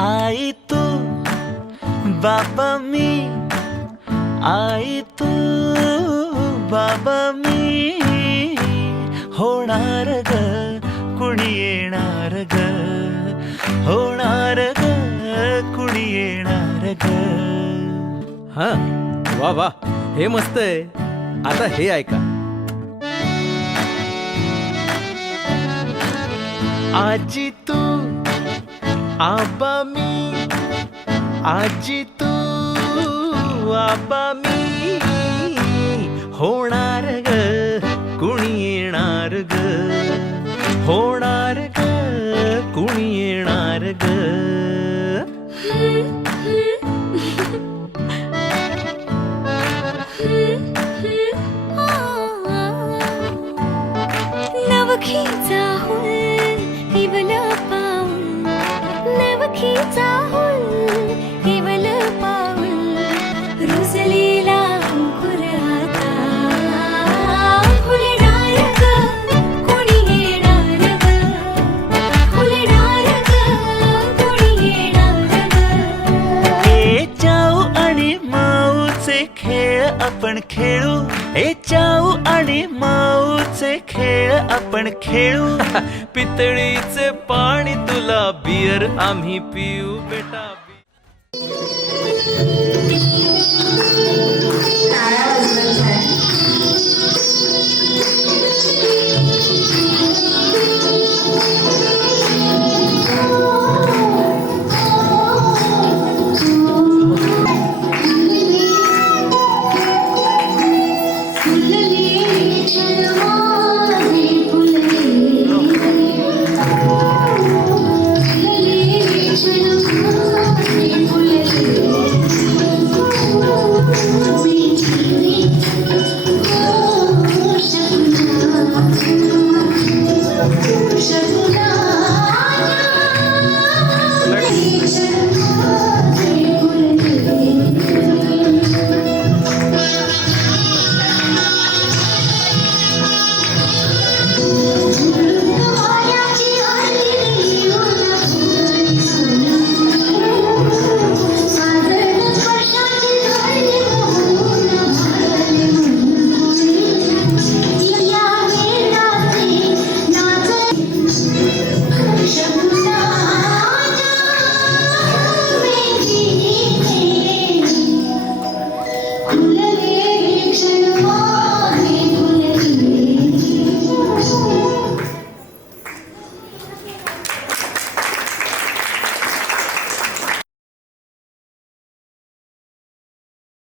आई तू बाबा मी, आई तू बाबा मी, होणार ग कुणी येणार ग, होणार ग कुणी येणार ग. हा वा वा, हे मस्त आहे. आता हे ऐका. आजी तू आबा मी, आजी तू बाबा मी होणार ग कुणी येणार ग होणार ग कुणी येणार ग नवखीचा हुल केवल पाऊल नवखीचा हुल केवल पाऊल रुजलेला अंकुर आता फुलणार ग कोणी येणार ग फुलणार ग कोणी येणार ग ए चाऊ आणि माऊचे खेळ आपण खेळू ए चाऊ आणि माऊचे खेळ आपण खेळू पितळीचे पाणी तुला बियर आम्ही पिऊ बेटा टाळ्या वाजवायच्या आहे.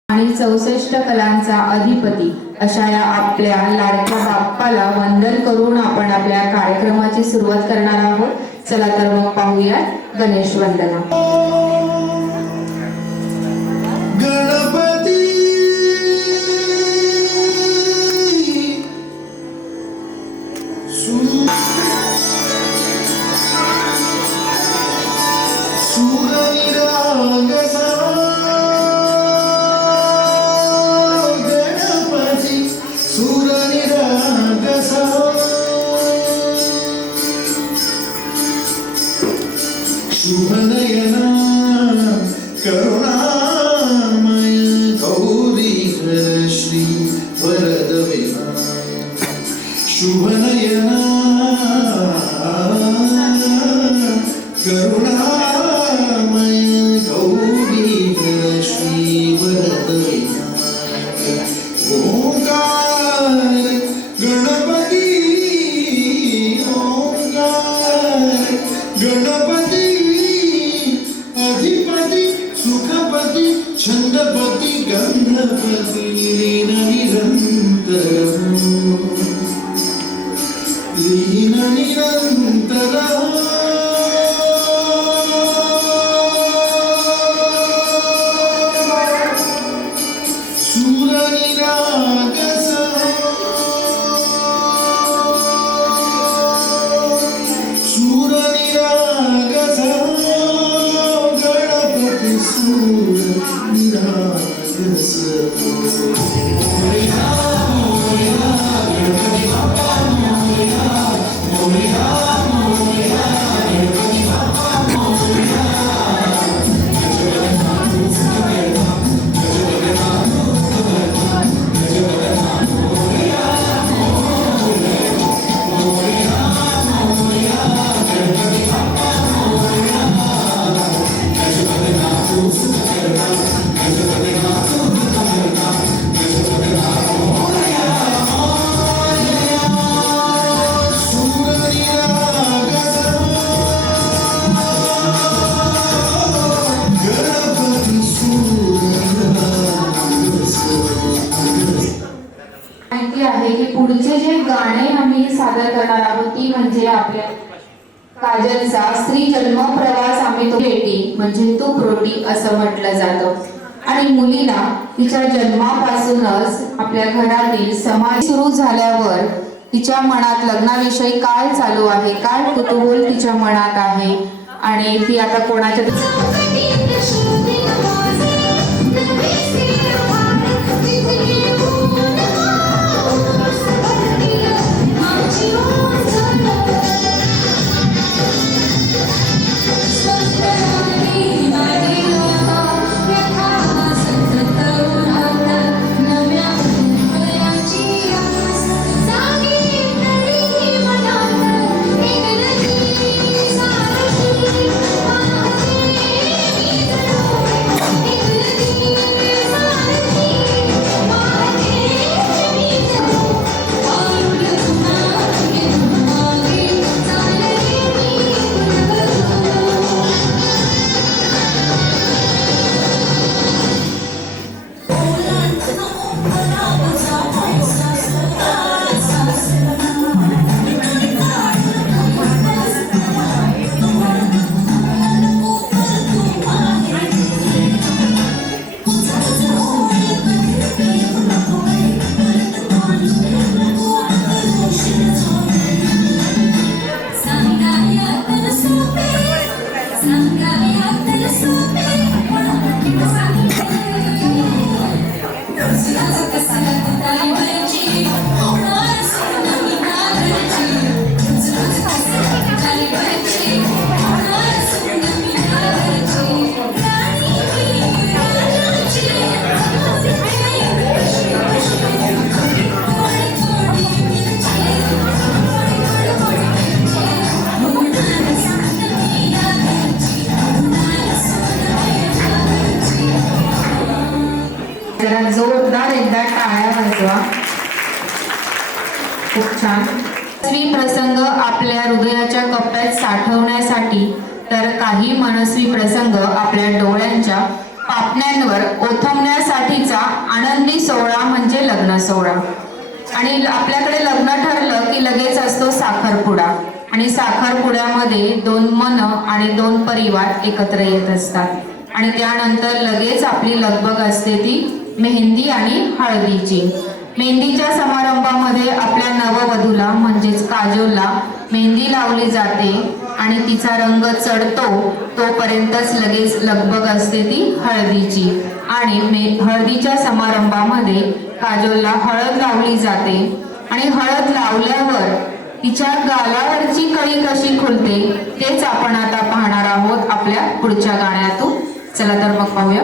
आणि 64 कलांचा अधिपती अशा या आपल्या लाडक्या बाप्पाला वंदन करून आपण आपल्या कार्यक्रमाची सुरुवात करणार आहोत. चला तर मग पाहूयात गणेश वंदना. गणपती शुभनयना करुणामय गौरी श्री वरद विनायक शुभनयना करुणामय गौरी श्री वरद विनायक ओंकार गणपती ओंकार गणपती अधिपती सुखपती छंदपती गंधपती लीन निरंतर लीन निरंतर सूरनिरागस सूरनिरागस गणपती सूरनिरागस पुढचे जे गाणे आम्ही सादर करणार आहोत ती म्हणजे आपल्या काजलचा स्त्री जन्म प्रवास आम्ही तो भेटी म्हणजे तू प्रोटी असं म्हटलं जातं. आणि मुलीला तिच्या जन्मापासूनच आपल्या घरातील समाज सुरू झाल्यावर तिच्या मनात लग्नाविषयी काय चालू आहे, काय कुतूहल तिच्या मनात आहे आणि ती आता कोणाच्या जरा जोरदार एकदा टाळ्या वाजवा. खूप छान. मनस्वी प्रसंग आपल्या हृदयाच्या कप्प्यात साठवण्यासाठी तर काही मनस्वी प्रसंग आपल्या डोळ्यांच्या पापण्यांवर ओथंबण्यासाठीचा आनंदी सोहळा म्हणजे लग्न सोहळा. आणि आपल्याकडे लग्न ठरलं की लगेच असतो साखरपुडा आणि साखरपुड्यामध्ये दोन मन आणि दोन परिवार एकत्र येत असतात आणि त्यानंतर लगेच आपली लगबग असते ती मेहंदी आणि हळदीची. मेहंदीच्या समारंभामध्ये आपल्या नववधूला म्हणजेच काजोलला मेहंदी लावली जाते आणि तिचा रंग चढतो तोपर्यंतच लगेच लगबग असते ती हळदीची. आणि हळदीच्या समारंभामध्ये काजोलला हळद लावली जाते आणि हळद लावल्यावर तिच्या गालावरची कळी कशी खुलते तेच आपण आता पाहणार आहोत आपल्या पुढच्या गाण्यातून. चला तर मग पाहूया.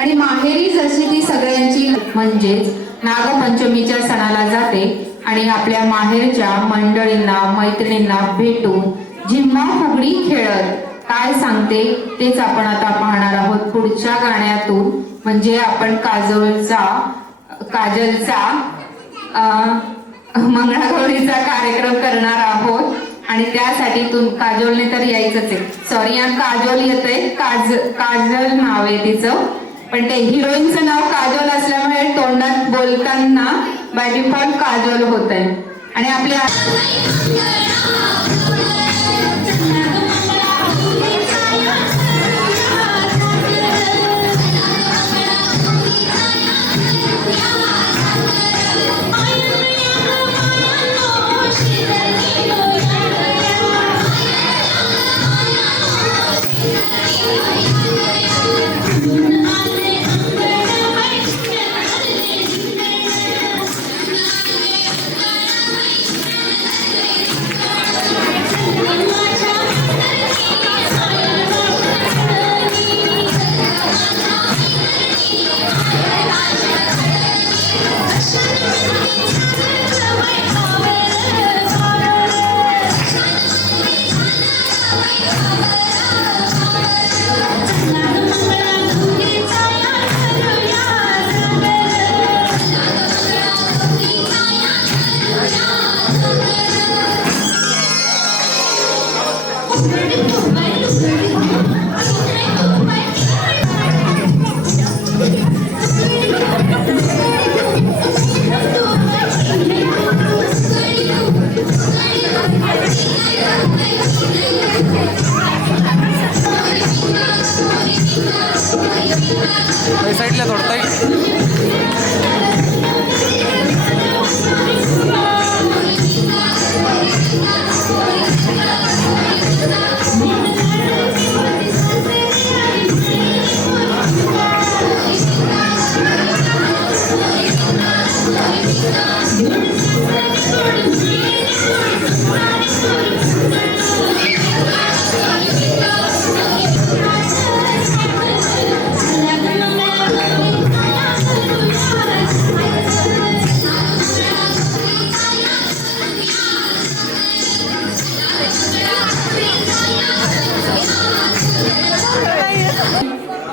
आणि माहेरी जशी ती सगळ्यांची म्हणजेच नागपंचमीच्या सणाला जाते आणि आपल्या माहेरच्या मंडळींना मैत्रिणींना भेटून झिम्मा फुगडी खेळत काय सांगते तेच आपण आता पाहणार आहोत पुढच्या गाण्यातून. म्हणजे आपण काजलचा मंगळागौरीचा कार्यक्रम करणार आहोत आणि त्यासाठी काजोलने तर यायचंच आहे. सॉरी, या काजोल येते, काजल नाव आहे तिचं, पण ते हिरोईनचं नाव काजोल असल्यामुळे तोंडात बोलताना बाय डिफॉल्ट काजोल होत आहे. आणि आपल्या साईडला थोडता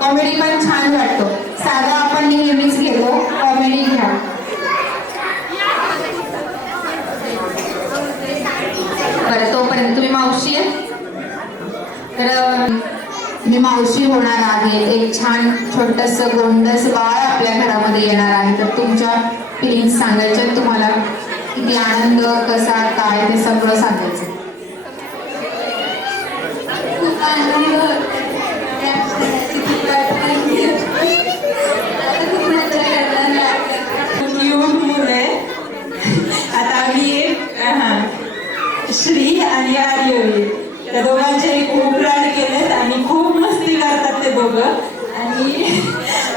कॉमेडी पण छान वाटतो. साधा आपण नेहमीच घेतो, कॉमेडी घ्या. बरं, तोपर्यंत तुम्ही मावशी आहे तर मी मावशी होणार आहे. एक छान छोटस गोंडस बाळ आपल्या घरामध्ये येणार आहे. तर तुमच्या फिलिंग्स सांगायच्या, तुम्हाला किती आनंद, कसा काय ते सगळं सांगायचं. खूप आनंद आता आम्ही श्री आणि आर्यवी त्या दोघांचे खूप लाड केलेत आणि खूप मस्ती करतात ते दोघं आणि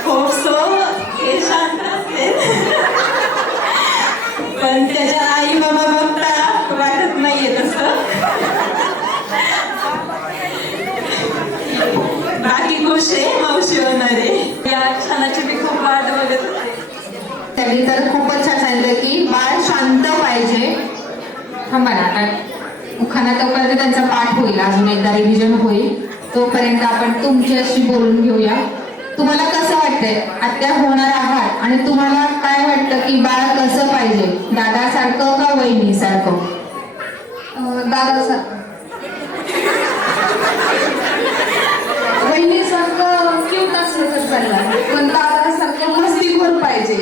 खूप हे शांत असते पण त्याच्या आई बाबा बघता वाटत नाहीये तसं. बाकी खुश आहे, मावशी होणार आहे. या क्षणाची मी खूप वाट बघत होते. त्यांनी तर खूपच छान सांगितलं की बाळ शांत पाहिजे. थांबा ना, आता उखाणा तोपर्यंत त्यांचा पाठ होईल, अजून एकदा रिव्हिजन होईल. तोपर्यंत आपण तुमच्याशी बोलून घेऊया. तुम्हाला कसं वाटतंय, आत्या होणार आहात आणि तुम्हाला काय वाटतं की बाळ कसं पाहिजे, दादासारखं का वहिनीसारखं? दादासारखं. वहिनीसारखं क्यूट असलं तर चाललं, पण दादासारखं मस्तीखोर पाहिजे.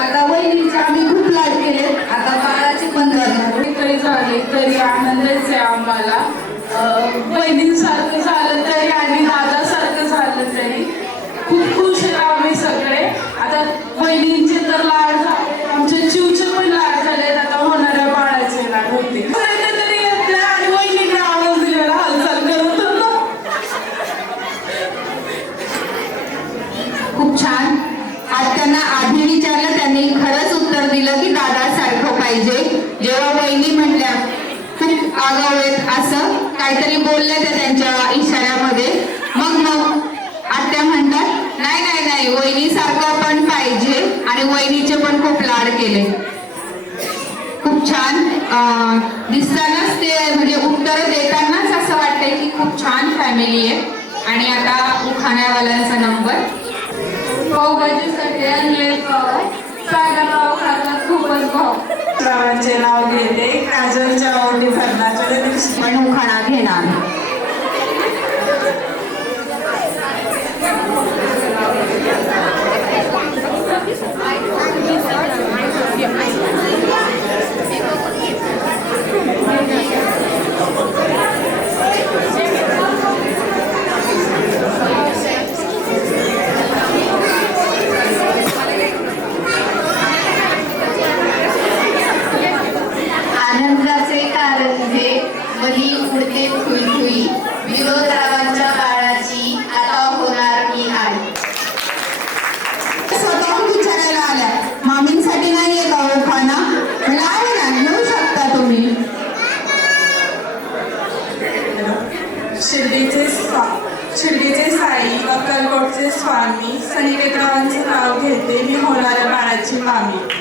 आता वहिनीचे आम्ही खूप लाड केले, आता बाळाचे पण करणार. तरी झाले तरी आनंदच आहे आम्हाला. बहिणींसारखं झालं तरी आणि दादासारखं झालं तरी खूप खुश आहे आम्ही सगळे. आता बहिणींचे तर लाड झाले, आमच्या जीवचे पण लाड झाले, आता होणाऱ्या बाळाचे लाड होते. तरी येतले आणि वहिनीकडे आवाज दिलेला हालचाल करत होतो. खूप छान. आज त्यांना आधी विचारलं, त्यांनी खरंच उत्तर दिलं की दादासारखं पाहिजे. जेव्हा वहिनी म्हटल्या खूप आगाऊ आहेत असं काहीतरी बोलल्या त्या त्यांच्या इशाऱ्यामध्ये, मग आत्या म्हणतात नाही नाही नाही वहिनीसारखं पण पाहिजे आणि वहिनीचे पण खूप लाड केले. खूप छान दिसतानाच ते म्हणजे उत्तर देतानाच असं वाटतंय की खूप छान फॅमिली फॅमिली आहे. आणि आता उखाण्यावाल्यांचा नंबर. पावभाजीसाठी आणले पाव, साधा पाव खायला खूपच भाव. सर्वांचे नाव घेते. काजलच्या आवडी भरण्याच्या दिवशी पण उखाणा घेणार. आनंदाचे कारंजे वही उडते थुई थुई, विनोदरावांच्या बाळाची आता होणार मी आई. स्वतःहून विचारायला आल्या, मामींसाठी नाहीये का उखाणा? म्हणलं आहे ना, घेऊ शकता तुम्ही. शिर्डीचे साई, अक्कलकोटचे स्वामी, सनिकेतरावांचे नाव घेते. मी होणाऱ्या बाळाची मामी.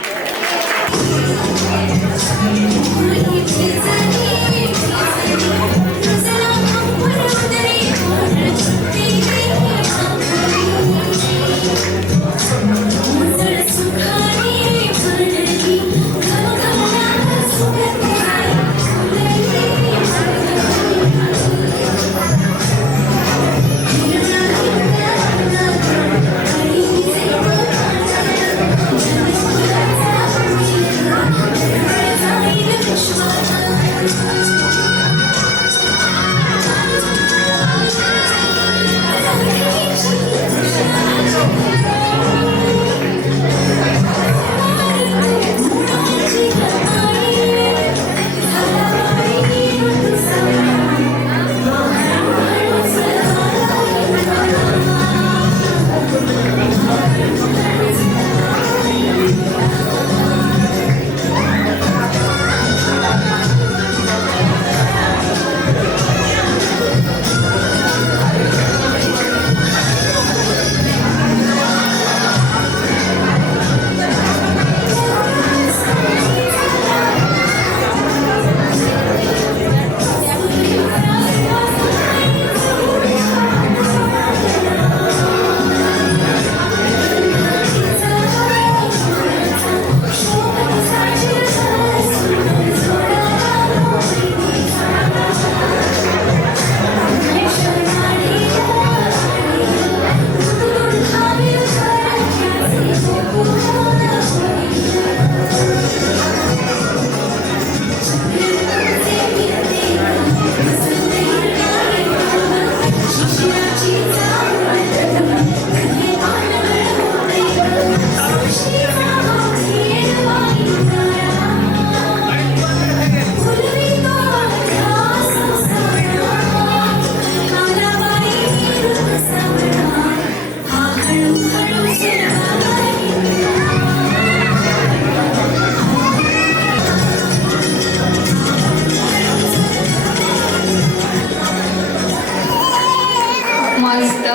मस्त,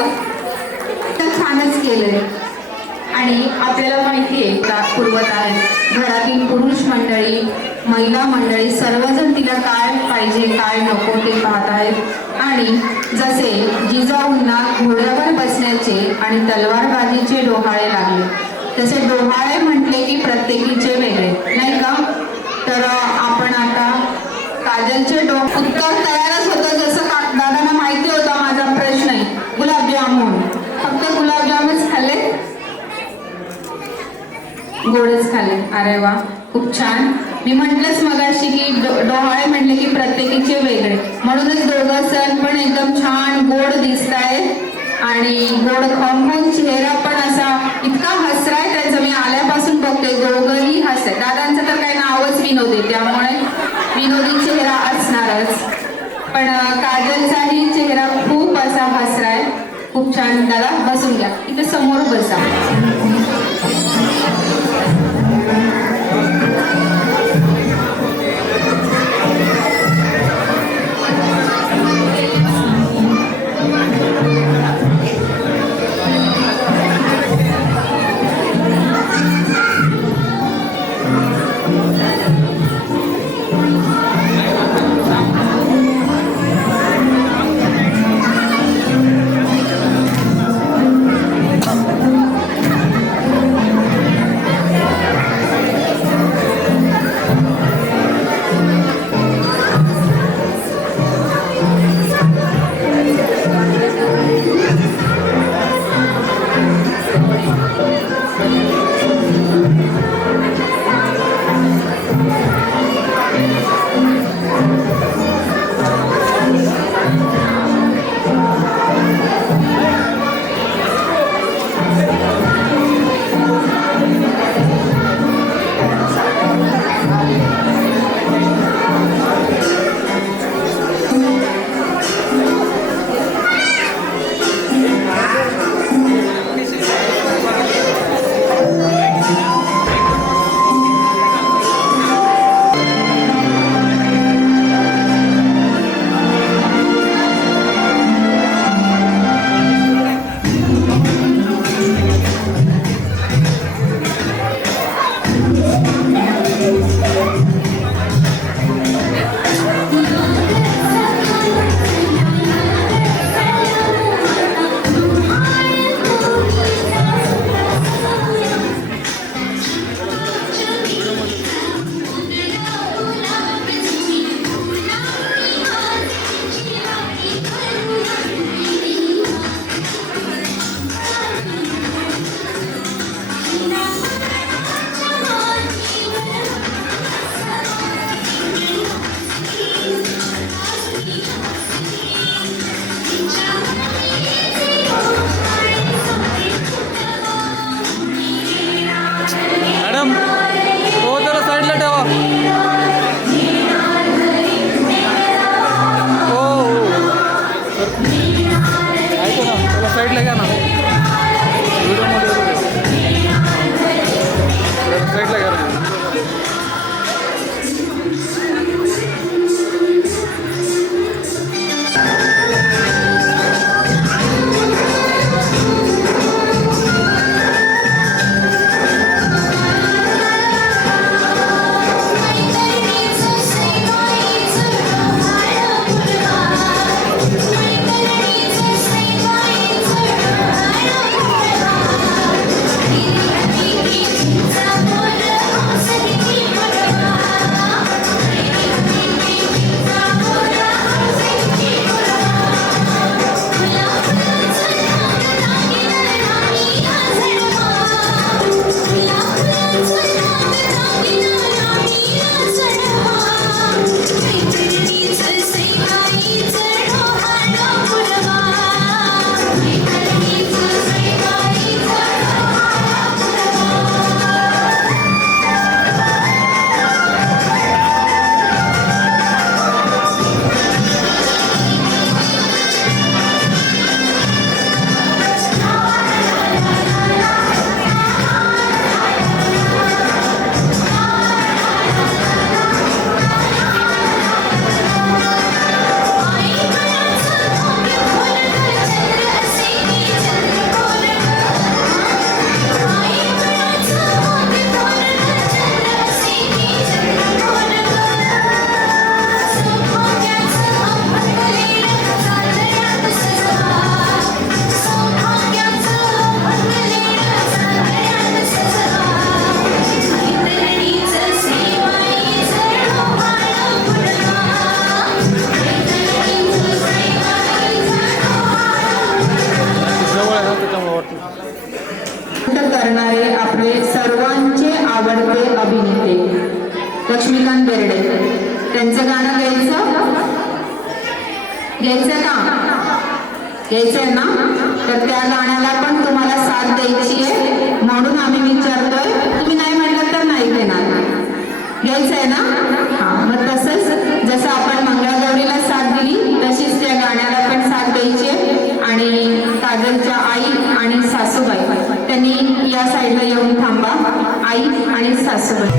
तर छानच केलंय. आणि आपल्याला माहिती आहे का पूर्वत आहे घरातील पुरुष मंडळी, महिला मंडळी सर्वजण तिला काय पाहिजे काय नको ते पाहत आहेत. आणि जसे जिजाऊंना घोड्यावर बसण्याचे आणि तलवारबाजीचे डोहाळे लागले, तसे डोहाळे म्हटले की प्रत्येकीचे वेगळे, नाही का? तर आपण आता काजलचे उत्तर तयारच होतं. जसं दादांना माहिती होता माझा प्रश्न आहे, गुलाबजामुन. फक्त गुलाबजामच खाल्ले, गोडच खाल्ले. अरे वा, खूप छान. मी म्हटलंच मगाशी की डोहाळे म्हटले की प्रत्येकीचे वेगळे, म्हणूनच दोघं सण पण एकदम छान गोड दिसताय. आणि गोड खाऊन चेहरा पण असा इतका हसराय त्यांचा, मी आल्यापासून बघते दोघंही हसत. दादांचं तर काही नावच विनोद आहे, त्यामुळे विनोदी चेहरा असणारच. पण काजलचाही चेहरा खूप असा हसराय. खूप छान. दादा बसून घ्या, इथे समोर बसा. साईडला घ्या ना व्हिडिओमध्ये साईडला घ्या ना. करणारे आपले सर्वांचे आवडते अभिनेते लक्ष्मीकांत बेर्डे, त्यांचं गाणं घ्यायचं का? घ्यायचंय ना? तर त्या गाण्याला पण तुम्हाला साथ द्यायची आहे, म्हणून आम्ही विचारतोय. तुम्ही नाही म्हटलं तर नाही देणार. घ्यायचंय ना? हा, मग तसंच जसं आपण मंगळागौरीला साथ दिली तशीच त्या गाण्याला पण साथ द्यायची आहे. आणि काजलच्या आई आणि सासूबाई त्यांनी या साईडला येऊन थांबा. आई आणि सासूबाई.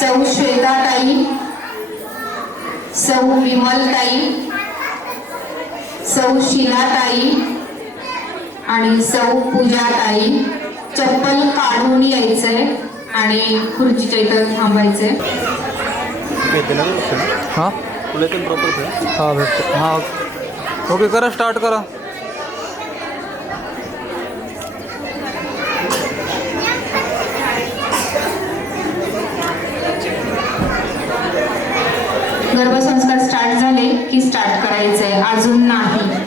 सौ श्वेताताई, सौ विमलताई, सौ शीलाताई आणि सौ पूजाताई. चप्पल काढून यायचंय आणि खुर्चीच्या इथं थांबायचंय. हां पुण्यातून प्रॉपर हां भेटतो. हां ओके करा, स्टार्ट करा. गर्भसंस्कार स्टार्ट झाले की स्टार्ट करायचंय, अजून नाही.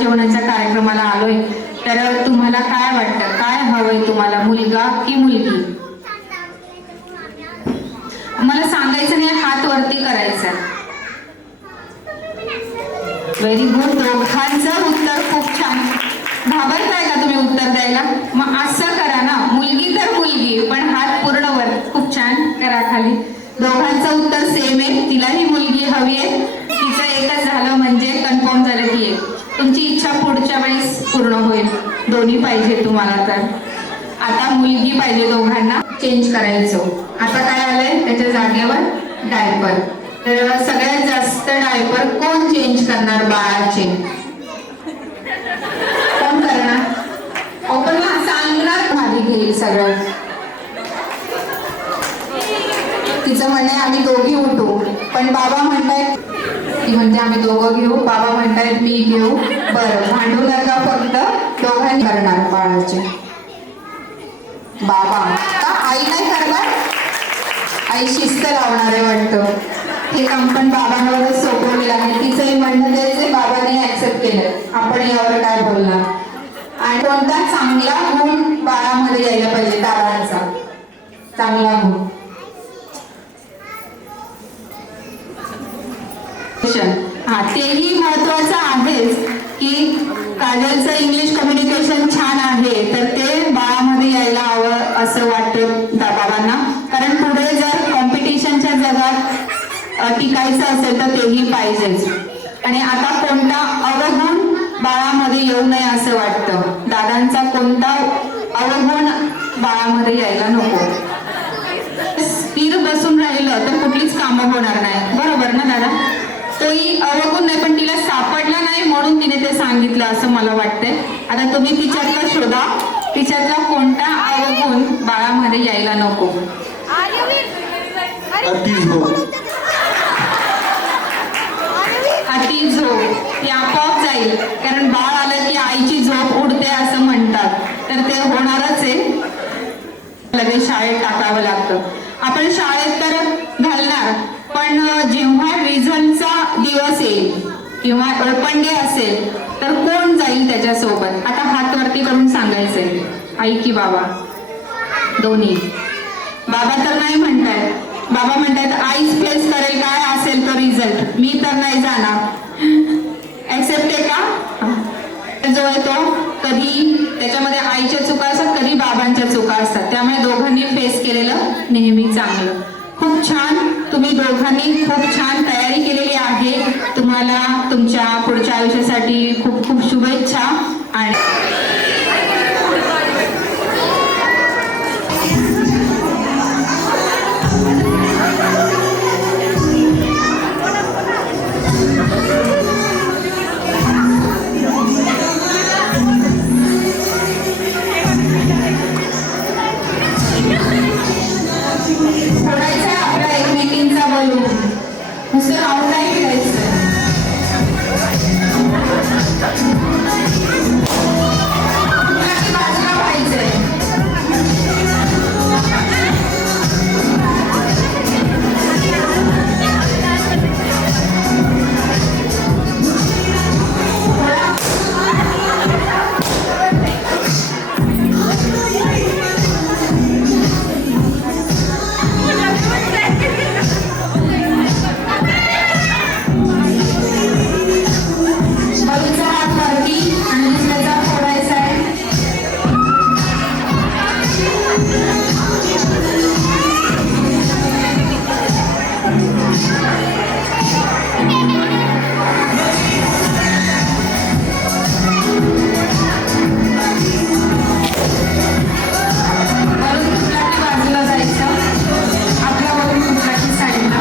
जेवणाच्या कार्यक्रमाला आलोय, तर तुम्हाला काय वाटतं, काय हवंय तुम्हाला, मुलगा की मुलगी? मला सांगायचं नाही, हात वरती करायचा. Very good. दोघांचं उत्तर खूप छान. घाबरताय का तुम्ही उत्तर द्यायला? मग असं करा ना, मुलगी तर मुलगी, पण हात पूर्ण वर. खूप छान. करा खाली. दोघांचं उत्तर सेम आहे. तिलाही मुलगी हवी आहे. तिचं एकच झालं म्हणजे कन्फर्म झालं की एक. तुमची इच्छा पुढच्या वेळेस पूर्ण होईल. दोन्ही पाहिजे तुम्हाला. तर आता मुलगी पाहिजे दोघांना. चेंज करायचं. आता काय आलंय त्याच्या जागेवर? डायपर. तर सगळ्यात जास्त डायपर कोण चेंज करणार बाळाचे? कोण करणार? आपण सांगणार खाली घेईल सगळं. तिचं म्हणणे आम्ही दोघी उठू, पण बाबा म्हणतायत, ती म्हणते आम्ही दोघं घेऊ, बाबा म्हणतायत मी घेऊ. बरं, भांडू नका, फक्त दोघांनी करणार बाळाचे. बाबा का आई नाही करणार? आई शिस्त लावणार आहे वाटतं. हे काम पण बाबांवरच सोपवलेलं आहे. तिचंही म्हणणं द्यायचंय, बाबांनी ऍक्सेप्ट केलं. आपण यावर काय बोलणार? आणि कोणता चांगला गुण बाळामध्ये यायला पाहिजे? दादांचा चांगला गुण. हा, तेही महत्वाचं आहेच की काजलचं इंग्लिश कम्युनिकेशन छान आहे, तर ते बाळामध्ये यायला हवं असं वाटतं बाबांना. कारण पुढे जर कॉम्पिटिशनच्या जगात टिकायचं असेल तर तेही पाहिजेच. आणि आता कोणता अवगुण बाळामध्ये येऊ नये असं वाटतं. दादांचा कोणता अवगुण बाळामध्ये यायला नको. स्थिर बसून राहिलं तर कुठलीच कामं होणार नाही, बरोबर ना दादा? तोही अवगुण नाही, पण तिला सापडला नाही म्हणून तिने ते सांगितलं असं मला वाटतंय. आता तुम्ही तिच्यातला शोधा, तिच्यातला कोणता अवगुण बाळामध्ये यायला नको. अति झोप. अति झोप ही आपोआप जाईल, कारण बाळ आलं की आईची झोप उडते असं म्हणतात, तर ते होणारच आहे. लगेच शाळेत टाकावं लागतं. आपण शाळेत तर घालणार, पण जेव्हा रिझल्टचा दिवस येईल किंवा ओपन डे असेल तर कोण जाईल त्याच्यासोबत? आता हात वरती करून सांगायचंय, आई की बाबा? दोन्ही. बाबा तर नाही म्हणतायत, बाबा म्हणतायत आईच फेस करेल काय असेल तो रिझल्ट, मी तर नाही जाणार. ऍक्सेप्ट आहे का? जो आहे तो कधी त्याच्यामध्ये आईच्या चुका असतात, कधी बाबांच्या चुका असतात, त्यामुळे दोघांनी फेस केलेलं नेहमी चांगलं. खूप छान, तुम्ही दोघांनी खूप छान तयारी केलेली आहे. तुम्हाला तुमच्या पुढच्या आयुष्यासाठी खूप खूप शुभेच्छा. आणि फोडायचा आपला एकमेकींचा बलून, नुसतं राऊंड नाही फिरायचं. बाजूला व्हायचंय. बलूनचा हात वरती आणि दुसऱ्याचा फोडायचा आहे. बलून तुटला की बाजूला जायचं. आपला बलून तुटला की साईडला.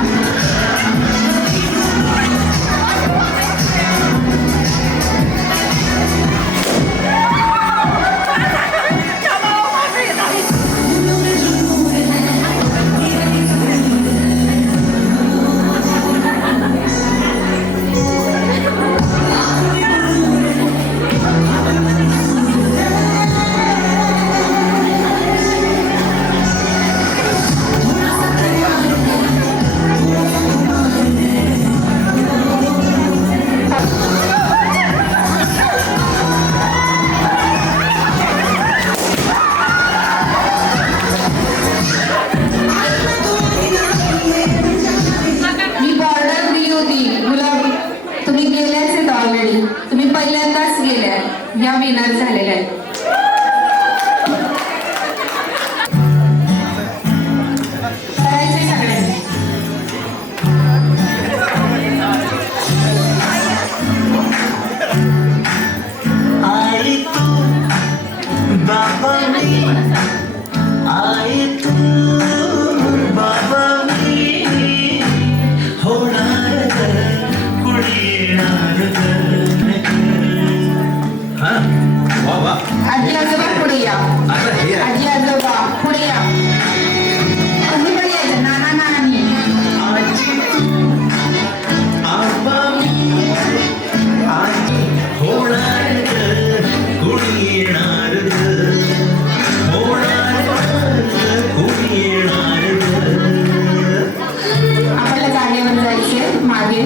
मी बॉर्डर दिली होती मुलं, तुम्ही गेल्याच आहेत ऑलरेडी. तुम्ही पहिल्यांदाच गेल्या, या विनर झालेल्या आहेत. करायचंय सगळ्यांनी. आई तू बाबा मी, आई तू बाबा मी, होणार कुणी येणार. हा वा वा. आजी आजोबा पुढे या. आता हे आहे. आजी आजोबा पुढे या. अजून पण यायचं, नाना नानी. आजी तू आबा मी, आजी होणार कुणी येणार, होणार कुणी येणार. आपल्याला जागेवर जायचंय मागे.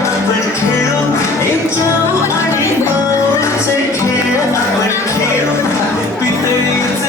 आपण खेळू एक जाऊ आणि माऊचे खेळ आपण खेळू. पितळीचे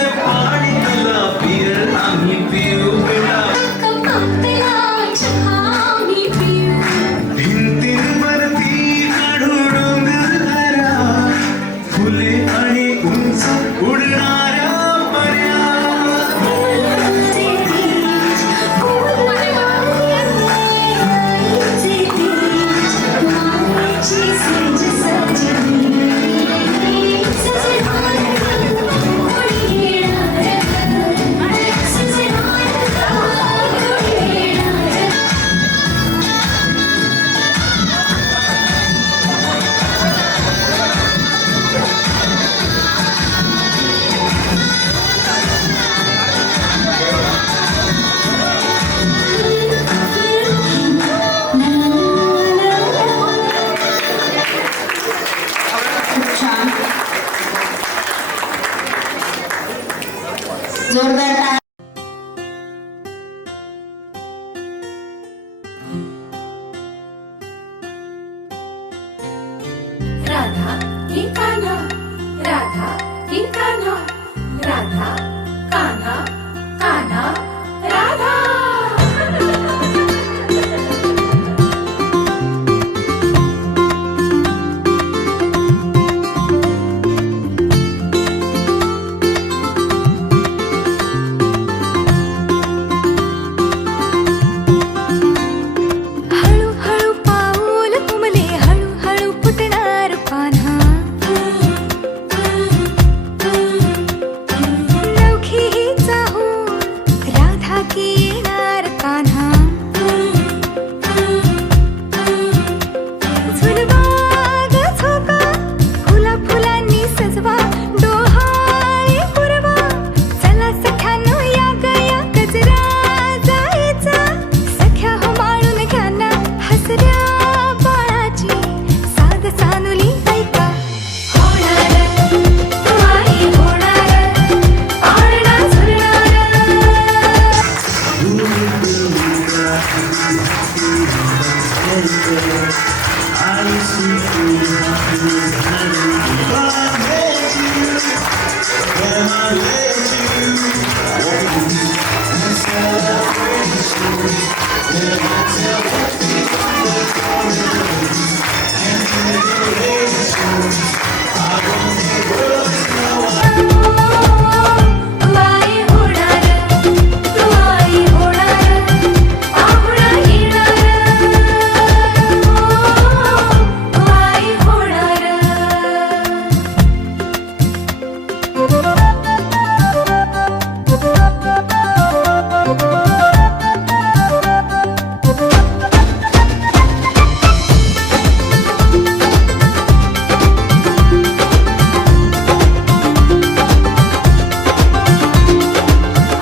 जोरदार टाळ्या. राधा की कान्हा, राधा की कान्हा, राधा कान्हा, कान्हा राधा. हळूहळू पाऊल तुमले, हळूहळू फुटणार पान्हा. नवखी ही चाहूल, राधा की येणार कान्हा. झुलवा ग झोका, फुला फुलांनी सजवा, डोहाळे पुरवा. चला सख्यानो या गया गजरा जायचा. सख्या हो माळून घ्याना हसऱ्या बाळाची साध सानुली ऐका. होणार तू आई होणार, पाळणा झुलणार. तू आई होणार, तू आई होणार, पाहुणा येणार. तू आई होणार.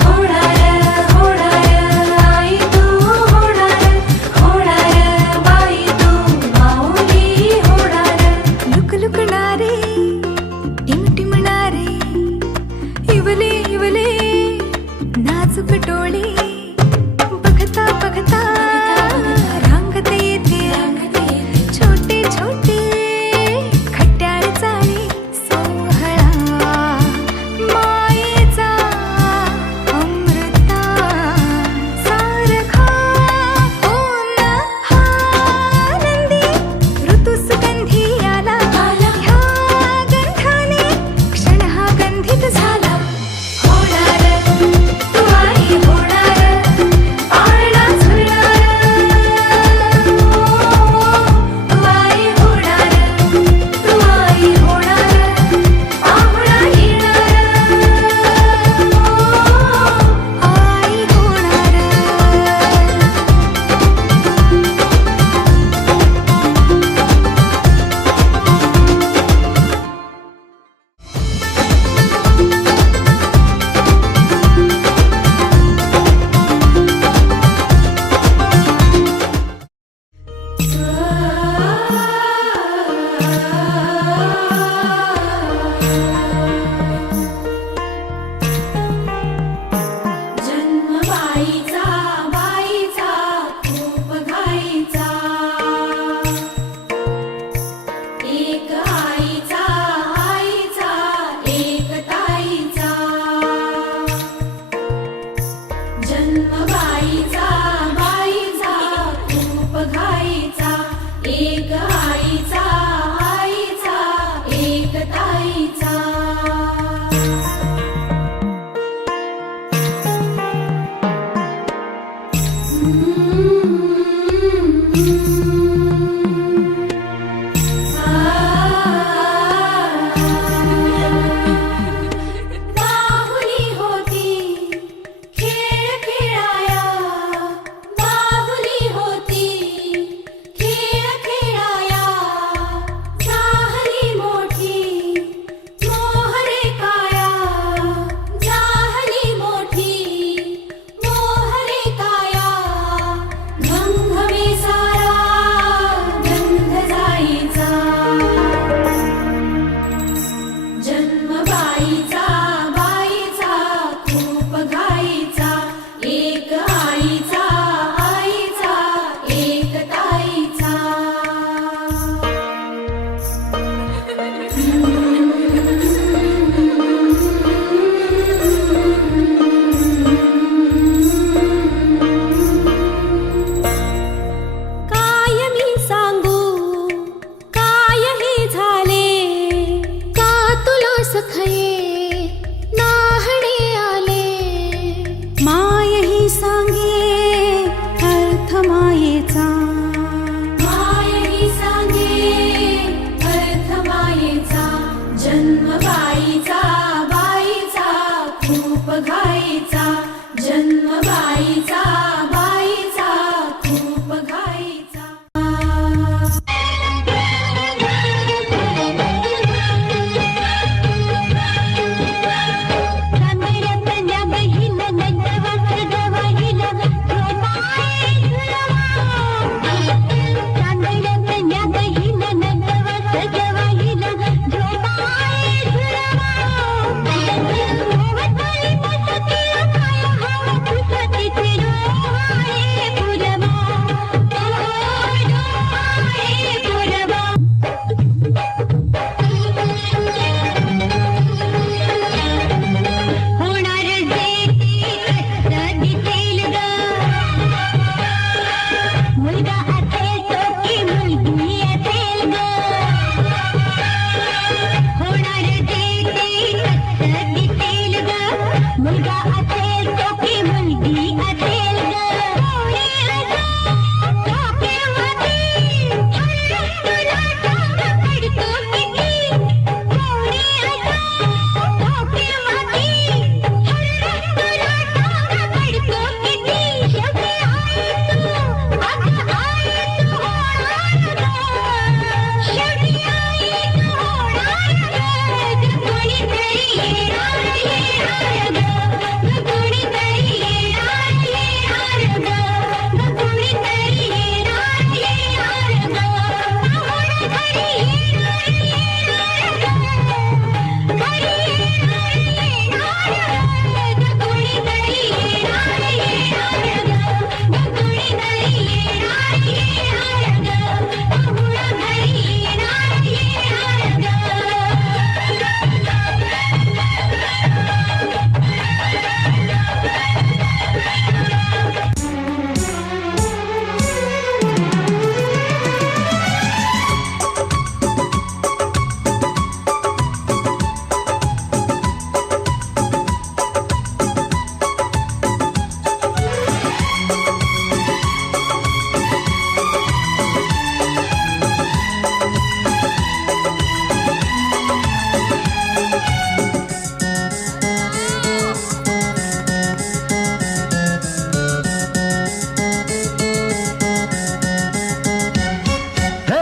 होणार होणार आई तू होणार, होणार बाई तू माऊली होणार. लुकलुकणारे, टिमटिमणारे, इवले इवले नाजूक डोळे. बघता बघता रांगत येते, छोटे छोटे खट्याळ चाळे. सोहळा मायेचा अमृता सारखा. होना हा आनंदी ऋतू सुगंधी आला. ह्या गंधाने क्षण हा गंधित झाला. होणार तू आई होणार,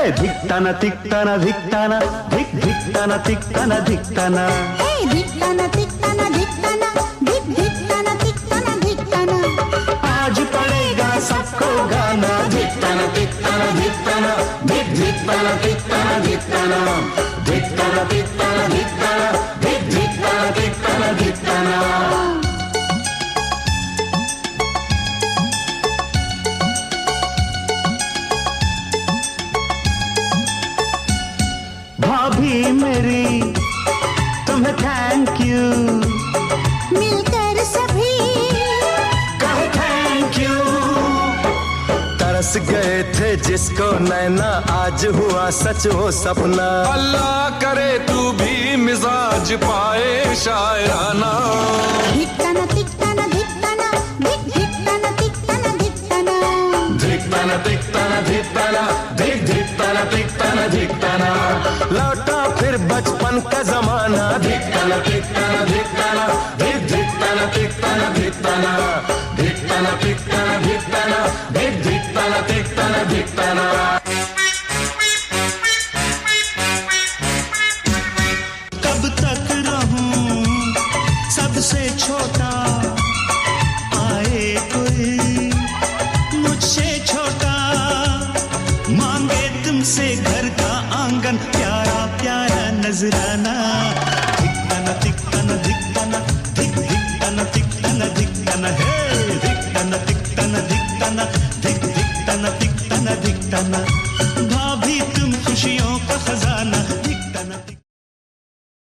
हे धिकताना तिकताना धिकताना धिक धिकताना तिकताना धिकताना हे धिकताना तिकताना धिकताना धिक धिकताना तिकताना धिकताना आज पड़ेगा सबको गाना धिकताना तिकताना धिकताना धिक धिकताना तिकताना धिकताना धिकताना तिकताना धिकताना धिक धिकताना तिकताना धिकताना भाभी मेरी तुम्हें थैंक यू मिलकर सभी कहो थैंक यू तरस गए थे जिसको नैना आज हुआ सच वो सपना अल्लाह करे तू भी मिजाज पाए शायराना धिकताना तिकताना धिकताना धिक धिकताना तिकताना धिकताना धिकताना तिकताना धिकताना धिक धिकताना तिकताना धिकताना लौटा फिर बचपन का जमाना धिकताना तिकताना धिकताना धिक धिकताना तिकताना धिकताना धिकताना तिकताना धिकताना धिक धिकताना तिकताना धिकताना कब तक रहूं सबसे छोटा आए कोई मुझसे छोटा मांगे तुमसे घर का आंगन प्यारा प्यारा नजराना धिकताना तिकताना धिकताना धिक धिकताना तिकताना धिकताना हे धिकताना तिकताना धिकताना धिक धिकताना तिकताना धिकताना भाभी तुम खुशियों का खजाना धिकताना